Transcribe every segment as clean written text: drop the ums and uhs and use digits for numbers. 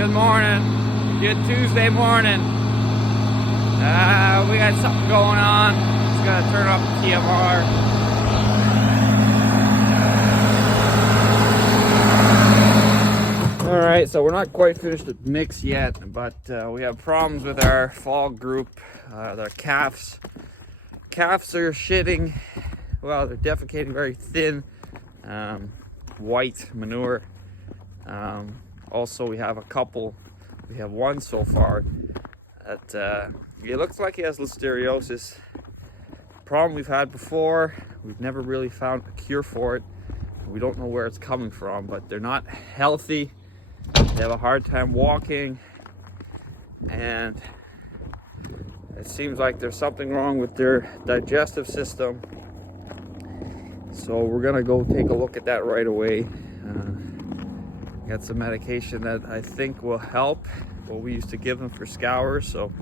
Good morning. Good Tuesday morning. We got something going on. Just gotta turn off the TMR. Alright, so we're not quite finished the mix yet, but we have problems with our fall group. Their calves. Calves are shitting. Well, they're defecating very thin, white manure. Also, we have one so far that it looks like he has listeriosis. Problem we've had before, we've never really found a cure for it. We don't know where it's coming from, but they're not healthy. They have a hard time walking, and it seems like there's something wrong with their digestive system. So we're gonna go take a look at that right away. Got some medication that I think will help. What we used to give them for scours, so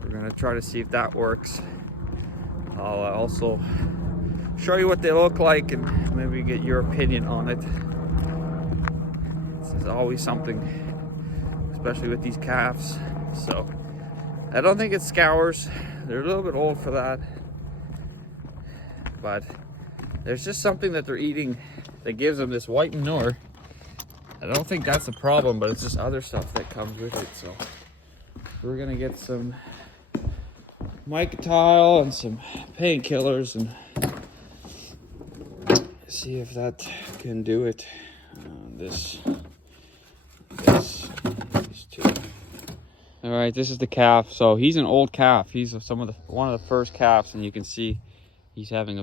we're gonna try to see if that works. I'll also show you what they look like and maybe get your opinion on it. This is always something, especially with these calves. So I don't think it's scours. They're a little bit old for that, but there's just something that they're eating that gives them this white manure. I don't think that's the problem, but it's just other stuff that comes with it. So we're gonna get some Mycotyl and some painkillers and see if that can do it. These two. All right, this is the calf. So he's an old calf. He's one of the first calves, and you can see he's having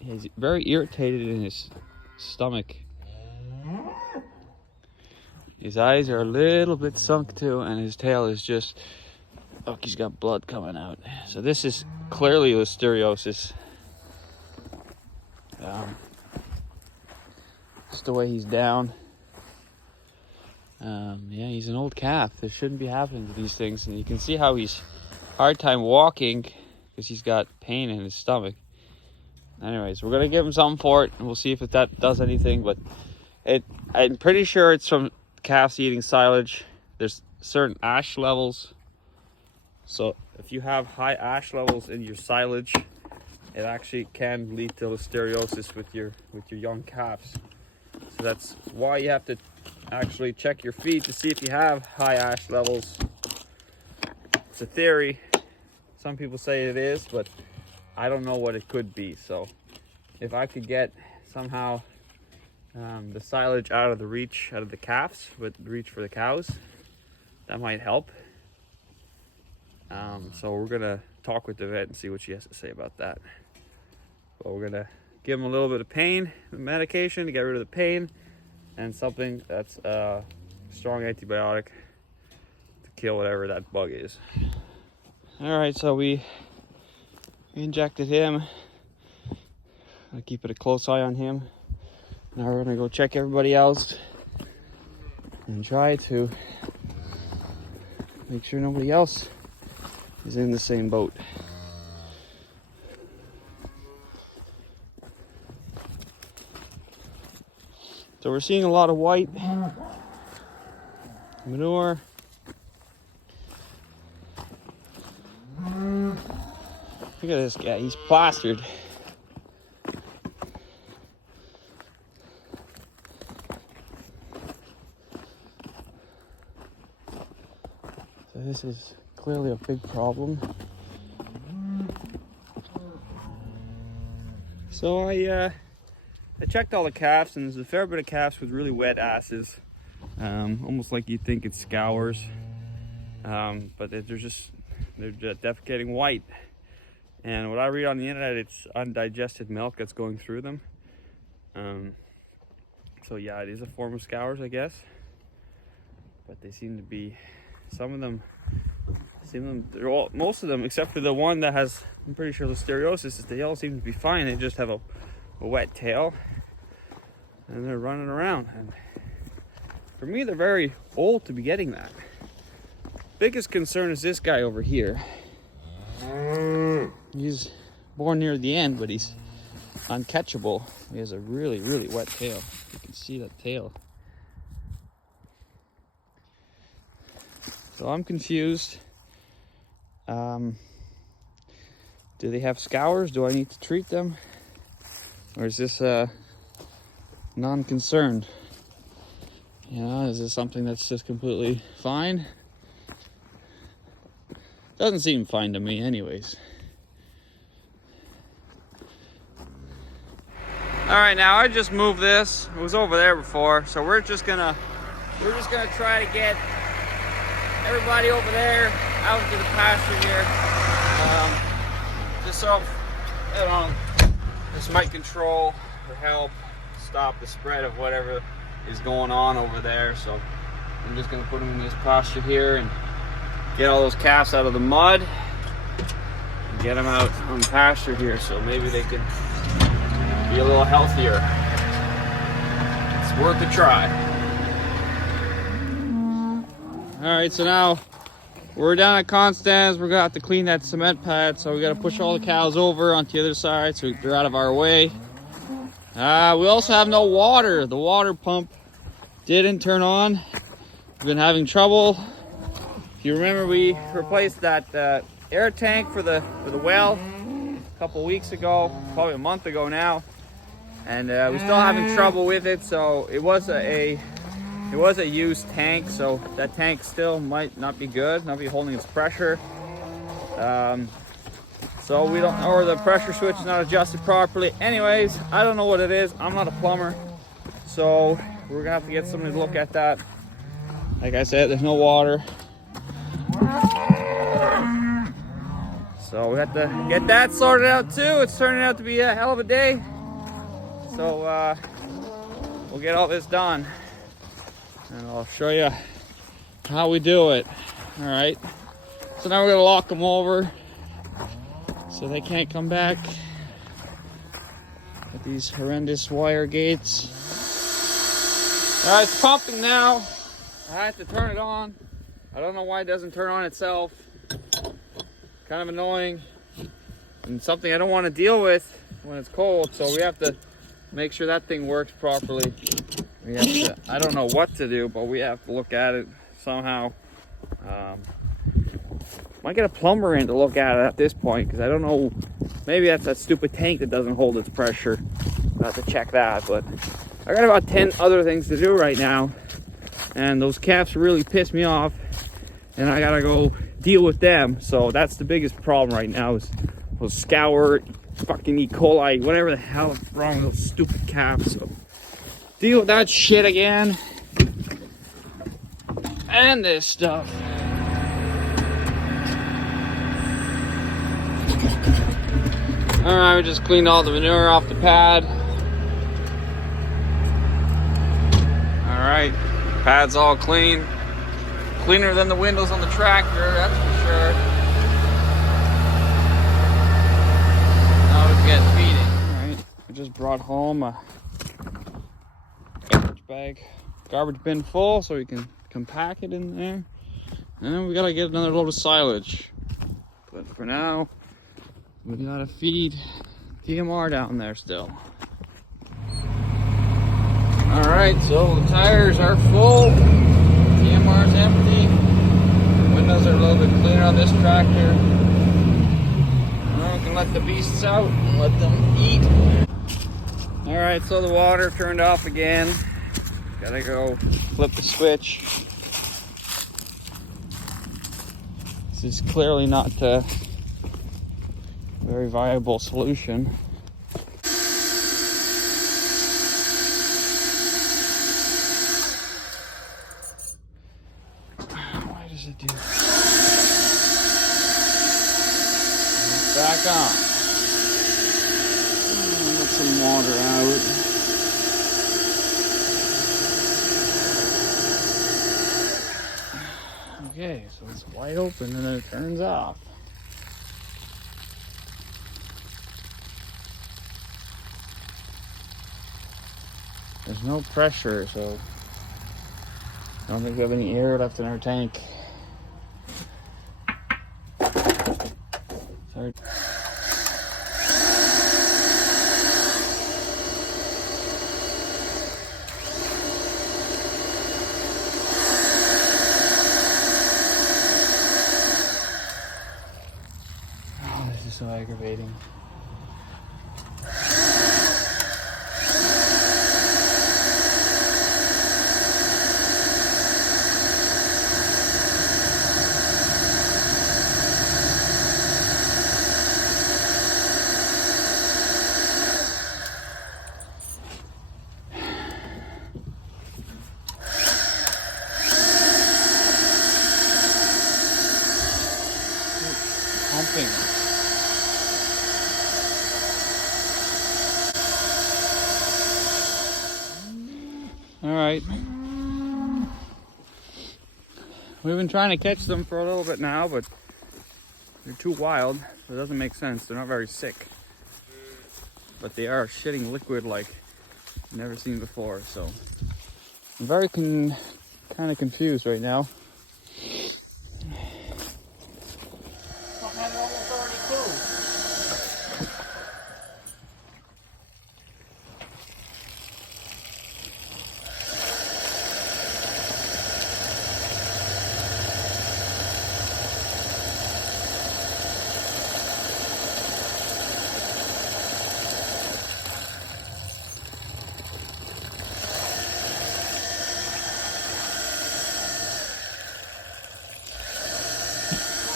he's very irritated in his stomach. His eyes are a little bit sunk too, and his tail is just, look, he's got blood coming out. So this is clearly listeriosis. Just the way he's down. Yeah, he's an old calf. This shouldn't be happening to these things. And you can see how he's hard time walking because he's got pain in his stomach. Anyways, we're gonna give him something for it, and we'll see if that does anything. But I'm pretty sure it's from calves eating silage. There's certain ash levels. So if you have high ash levels in your silage, it actually can lead to listeriosis with your young calves. So that's why you have to actually check your feed to see if you have high ash levels. It's a theory. Some people say it is, but I don't know what it could be. So if I could get somehow the silage out of the calves, but reach for the cows, that might help. So we're gonna talk with the vet and see what she has to say about that. But we're gonna give him a little bit of pain medication to get rid of the pain, and something that's a strong antibiotic to kill whatever that bug is. All right, so we injected him. I'll keep a close eye on him. Now we're gonna go check everybody else and try to make sure nobody else is in the same boat. So we're seeing a lot of white manure. Look at this guy, he's plastered. So this is clearly a big problem. So I checked all the calves, and there's a fair bit of calves with really wet asses, almost like you'd think it's scours, but they're defecating white. And what I read on the internet, it's undigested milk that's going through them. So yeah, it is a form of scours, I guess. But they seem to be, most of them, except for the one that has, I'm pretty sure, listeriosis, they all seem to be fine. They just have a wet tail, and they're running around. And for me, they're very old to be getting that. Biggest concern is this guy over here. He's born near the end, but he's uncatchable. He has a really, really wet tail. You can see that tail. So I'm confused. Do they have scours? Do I need to treat them? Or is this non-concerned? You know, is this something that's just completely fine? Doesn't seem fine to me anyways. All right, now I just moved this. It was over there before, so we're just gonna try to get everybody over there out into the pasture here. Just so, I don't know, this might control or help stop the spread of whatever is going on over there. So I'm just gonna put them in this pasture here and get all those calves out of the mud and get them out on the pasture here, so maybe they can be a little healthier. It's worth a try. All right, so now we're down at Constance. We're gonna have to clean that cement pad, so we gotta push all the cows over onto the other side so they're out of our way. We also have no water. The water pump didn't turn on. We've been having trouble. If you remember, we replaced that air tank for the well a couple weeks ago, probably a month ago now, and we're still having trouble with it. So it was a used tank, so that tank still might not be good, not be holding its pressure. So we don't, or the pressure switch is not adjusted properly. Anyways, I don't know what it is. I'm not a plumber, so we're gonna have to get somebody to look at that. Like I said, there's no water, so we have to get that sorted out too. It's turning out to be a hell of a day, so we'll get all this done and I'll show you how we do it. All right, so now we're gonna lock them over so they can't come back with these horrendous wire gates. All right, it's pumping now. I have to turn it on. I don't know why it doesn't turn on itself. Kind of annoying and something I don't want to deal with when it's cold, so we have to make sure that thing works properly. We have to, I don't know what to do, but we have to look at it somehow. Might get a plumber in to look at it at this point, because I don't know, maybe that's that stupid tank that doesn't hold its pressure. I'll have to check that, but I got about 10 other things to do right now, and those calves really piss me off, and I gotta go deal with them. So that's the biggest problem right now, is those scour, fucking E. coli, whatever the hell is wrong with those stupid calves. So deal with that shit again, and this stuff. All right, we just cleaned all the manure off the pad. All right, pad's all clean. Cleaner than the windows on the tractor, that's for sure. Now we can get feeding. All right, I just brought home a garbage bin full, so we can compact it in there. And then we gotta get another load of silage. But for now, we gotta feed TMR down there still. All right, so the tires are full. TMR's empty. Windows are a little bit cleaner on this tractor. Now we can let the beasts out and let them eat. All right, so the water turned off again. Gotta go flip the switch. This is clearly not a very viable solution. Why does it do that? Back on. Let some water out. Okay, so it's wide open and then it turns off. There's no pressure, so I don't think we have any air left in our tank. Sorry. just so aggravating. Pumping. All right. We've been trying to catch them for a little bit now, but they're too wild. It doesn't make sense. They're not very sick, but they are shitting liquid like I've never seen before. So I'm very kind of confused right now.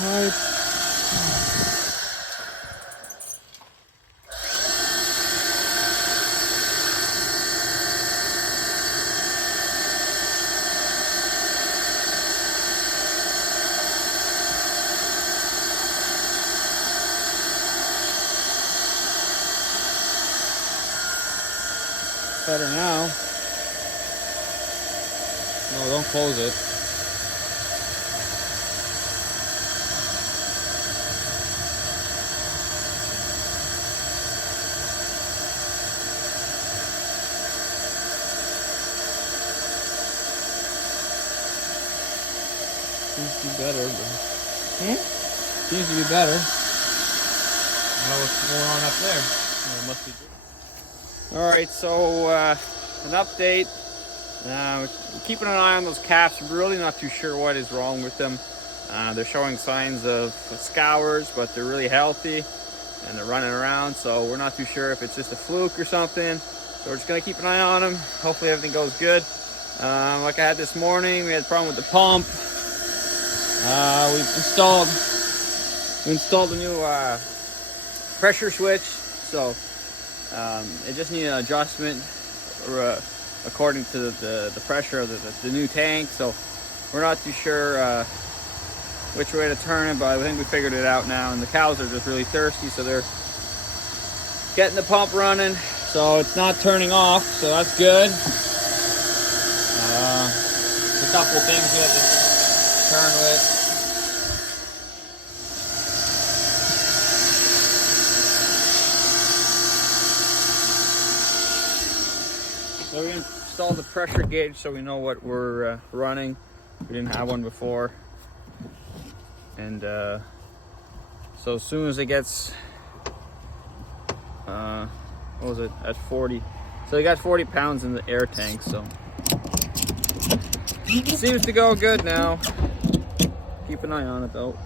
Right. Better now. No, don't close it. Seems to be better, but seems to be better. I don't know what's going on up there. Well, it must be good. All right, so an update. We're keeping an eye on those calves. We're really not too sure what is wrong with them. They're showing signs of scours, but they're really healthy and they're running around. So we're not too sure if it's just a fluke or something. So we're just gonna keep an eye on them. Hopefully everything goes good. Like I had this morning, we had a problem with the pump. We installed a new pressure switch, so it just needed an adjustment according to the pressure of the new tank. So we're not too sure which way to turn it, but I think we figured it out now. And the cows are just really thirsty, so they're getting the pump running. So it's not turning off, so that's good. A couple things we have to turn with. So we installed the pressure gauge so we know what we're running. We didn't have one before. And so as soon as it gets, what was it, at 40. So they got 40 pounds in the air tank, so it seems to go good now. Keep an eye on it though.